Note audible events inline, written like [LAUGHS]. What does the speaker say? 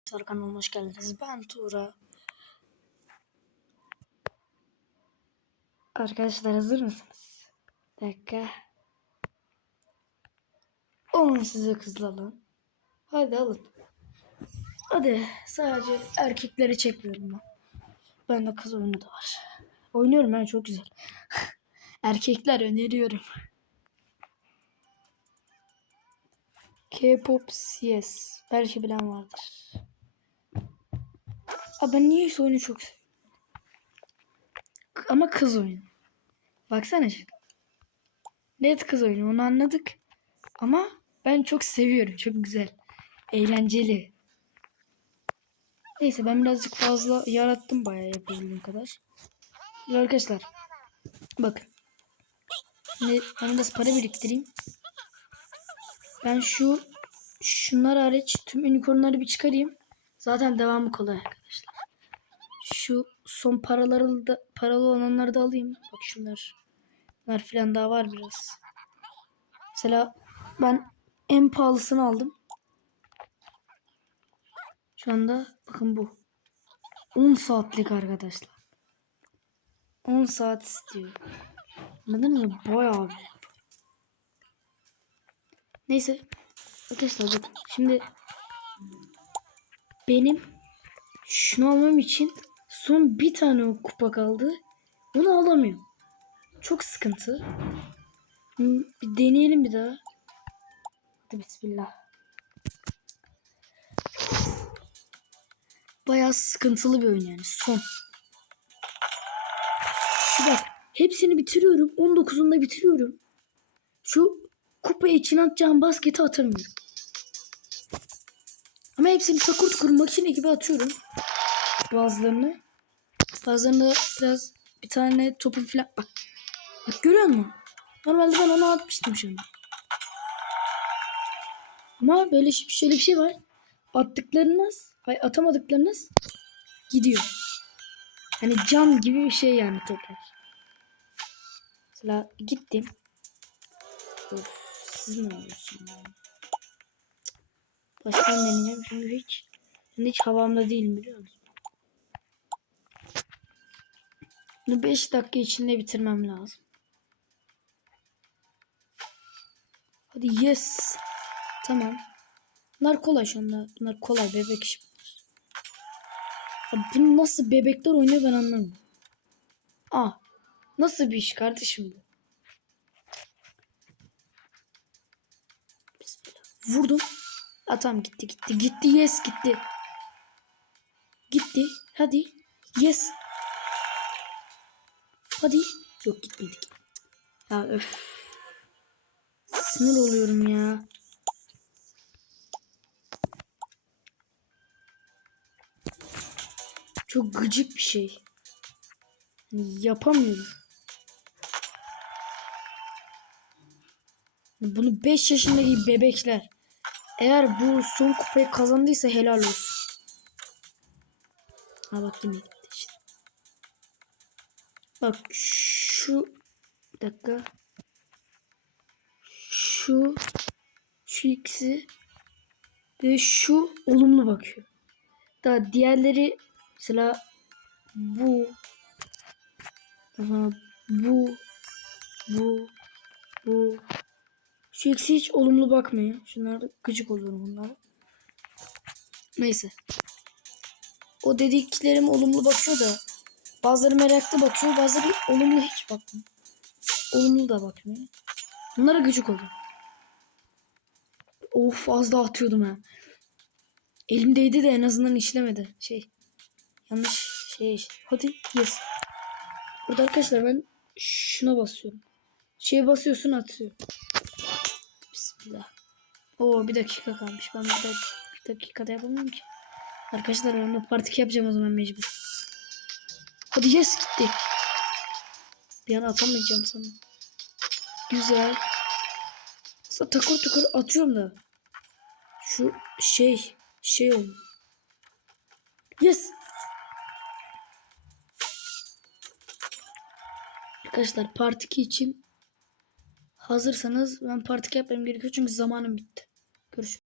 Arkadaşlar kanalıma hoş geldiniz. Ben Tuğra. Arkadaşlar hazır mısınız? Bir dakika. Alın size kızlalım. Hadi alın. Hadi sadece erkekleri çekmiyorum ben. Ben de kız oyunu da var. Oynuyorum ben çok güzel. [LAUGHS] Erkekler öneriyorum. K-pop CS. Belki bilen vardır. Aa, ben niye oyunu çok seviyorum. Ama kız oyunu. Baksana şimdi. Net kız oyunu onu anladık. Ama ben çok seviyorum. Çok güzel. Eğlenceli. Neyse ben birazcık fazla yarattım bayağı yapabildiğim kadar. Arkadaşlar. Bakın. Şimdi ben biraz para biriktireyim. Ben şu şunlar hariç tüm unicornları bir çıkarayım. Zaten devamı kolay son paraları da paralı olanları da alayım. Bak şunlar. Bunlar filan daha var biraz. Mesela ben en pahalısını aldım. Şu anda bakın bu. 10 saatlik arkadaşlar. 10 saat istiyor. Anladınız mı? Bayağı bir. Neyse. Arkadaşlar bakın. Şimdi benim şunu almam için son bir tane kupa kaldı. Onu alamıyorum. Çok sıkıntı. Bir deneyelim bir daha. Hadi bismillah. Bayağı sıkıntılı bir oyun yani. Son. Şu bak. Hepsini bitiriyorum. 19'unda bitiriyorum. Şu kupaya için atacağım basketi atamıyorum. Ama hepsini takur tukur makine gibi atıyorum. Bazılarını. Bazılarını biraz bir tane topu falan. Bak. Bak görüyor musun? Normalde ben onu atmıştım şimdi. Ama böyle şöyle bir şey var. Attıklarınız, ay atamadıklarınız gidiyor. Hani cam gibi bir şey yani toplar. Mesela gittim. Of, siz ne oluyorsunuz? Baştan deneyeceğim çünkü hiç hiç havamda değilim biliyor musun? Bunu 5 dakika içinde bitirmem lazım. Hadi yes. Tamam. Bunlar kolay şu anda. Bunlar kolay bebek iş bunlar. Abi bunu nasıl bebekler oynuyor ben anlamıyorum. Aa. Nasıl bir iş kardeşim bu? Vurdum. Atam gitti gitti. Gitti yes gitti. Gitti. Hadi. Yes. Hadi. Yok gitmedik. Ya öf. Sinir oluyorum ya. Çok gıcık bir şey. Hani yapamıyorum. Bunu 5 yaşındaki bebekler eğer bu son kupayı kazandıysa helal olsun. Ha bak yine. Bak şu bir dakika. Şu şu ikisi ve şu olumlu bakıyor. Daha diğerleri mesela bu Aha, bu bu bu şu ikisi hiç olumlu bakmıyor. Şunlar gıcık oluyorum bunlara. Neyse. O dediklerim olumlu bakıyor da bazıları meraklı bakıyor, bazıları olumlu hiç bakmıyor. Olumlu da bakmıyor. Bunlara gıcık oluyor. Of az daha atıyordum ha. Elimdeydi de en azından işlemedi. Şey. Yanlış şey. Hadi yes. Burada arkadaşlar ben şuna basıyorum. Şeye basıyorsun atıyor. Bismillah. Oo bir dakika kalmış. Ben bir, dak bir dakikada yapamam ki. Arkadaşlar ben partik yapacağım o zaman mecbur. Hadi yes gitti. Bir an atamayacağım sanırım. Güzel. Aslında takır takır atıyorum da. Şu şey şey oldu. Yes. Arkadaşlar part 2 için hazırsanız ben part 2 yapmam gerekiyor çünkü zamanım bitti. Görüşürüz.